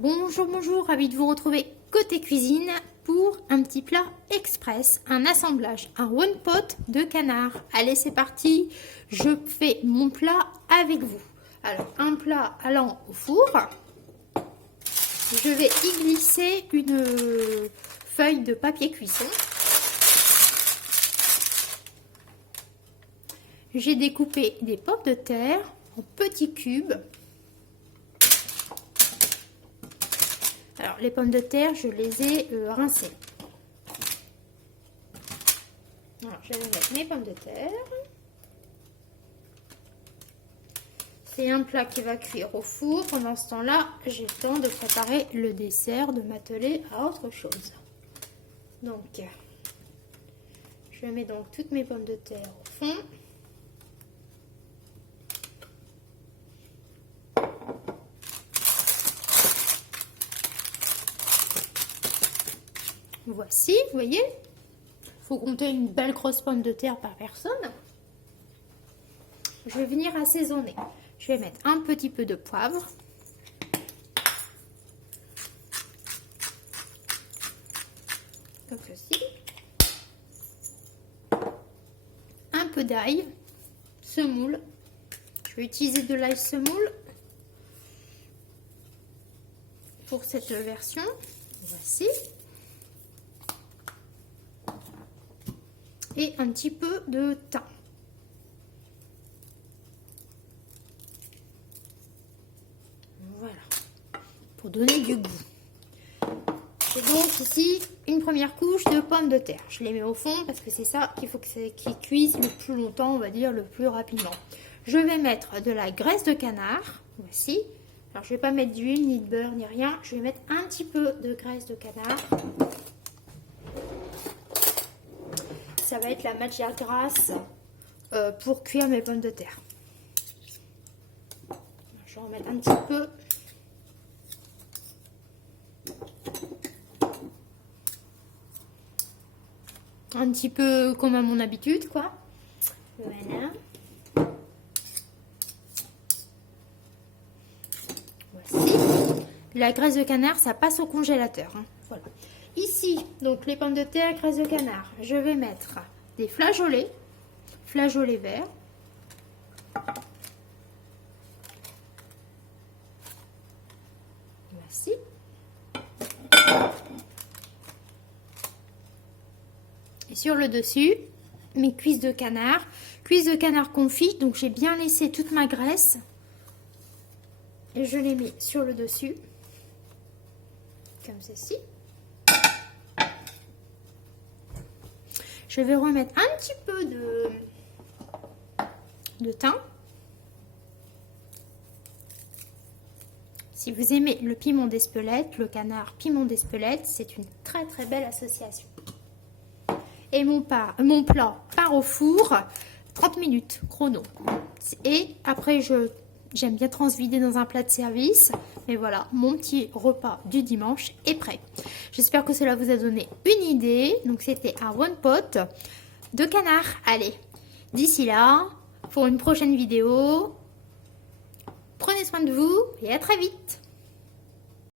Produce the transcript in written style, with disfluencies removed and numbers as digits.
Bonjour, bonjour, ravi de vous retrouver côté cuisine pour un petit plat express, un assemblage, un one pot de canard. Allez, c'est parti, je fais mon plat avec vous. Alors, un plat allant au four, je vais y glisser une feuille de papier cuisson. J'ai découpé des pommes de terre en petits cubes. Alors, les pommes de terre, je les ai rincées. Alors, je vais mettre mes pommes de terre. C'est un plat qui va cuire au four. Pendant ce temps-là, j'ai le temps de préparer le dessert, de m'atteler à autre chose. Donc, je mets donc toutes mes pommes de terre au fond. Voici, vous voyez, il faut compter une belle grosse pomme de terre par personne. Je vais venir assaisonner. Je vais mettre un petit peu de poivre. Comme ceci. Un peu d'ail semoule. Je vais utiliser de l'ail semoule pour cette version. Voici. Et un petit peu de thym. Voilà, pour donner du goût. J'ai donc ici une première couche de pommes de terre. Je les mets au fond parce que c'est ça qu'il faut qu'ils cuisent le plus longtemps, on va dire le plus rapidement. Je vais mettre de la graisse de canard, voici. Alors je ne vais pas mettre d'huile, ni de beurre, ni rien. Je vais mettre un petit peu de graisse de canard. Ça va être la matière grasse pour cuire mes pommes de terre. Je vais en mettre un petit peu. Un petit peu comme à mon habitude, quoi. Voilà. Voici. La graisse de canard, ça passe au congélateur. Hein. Voilà. Ici, donc les pommes de terre, graisse de canard. Je vais mettre des flageolets verts. Voici. Et sur le dessus, mes cuisses de canard confit. Donc j'ai bien laissé toute ma graisse. Et je les mets sur le dessus. Comme ceci. Je vais remettre un petit peu de thym. Si vous aimez le piment d'Espelette, le canard piment d'Espelette, c'est une très très belle association. Et mon plat part au four, 30 minutes chrono. Et après, j'aime bien transvider dans un plat de service. Et voilà, mon petit repas du dimanche est prêt. J'espère que cela vous a donné une idée. Donc, c'était un one pot de canard. Allez, d'ici là, pour une prochaine vidéo, prenez soin de vous et à très vite.